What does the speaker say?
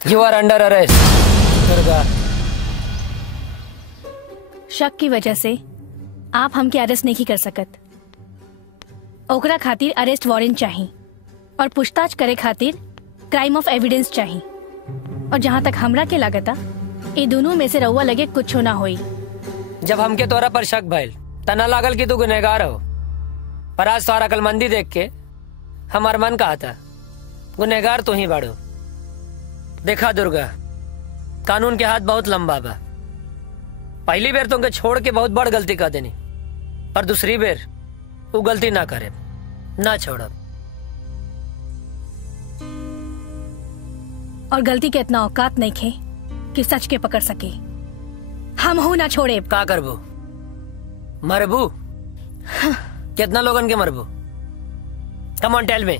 You are under arrest Durga. शक की वजह से आप हमके अरेस्ट नहीं कर सकत। ओकरा खातिर अरेस्ट वारंट चाहिए और पूछताछ करे खातिर क्राइम ऑफ एविडेंस चाहिए। और जहाँ तक हमरा के लागता ये दोनों में से रउआ लगे कुछ ना होई। जब हमके तोरा पर शक भइल तना लागल कि तू गुनहगार हो, पर आज तोरा अकलमंदी देख के हमार मन कहा था गुनहगार तू ही बाड़ो। देखा दुर्गा, कानून के हाथ बहुत लंबा बा। पहली बेर तुमके छोड़ के बहुत बड़ गलती कर देनी, पर दूसरी बेर वो गलती ना करे, ना छोड़ब। और गलती के इतना औकात नहीं खे कि सच के पकड़ सके। हम हो ना छोड़े। का करबू? मरबू? हाँ। कितना लोगन के मरबू? कम ऑन टेल में।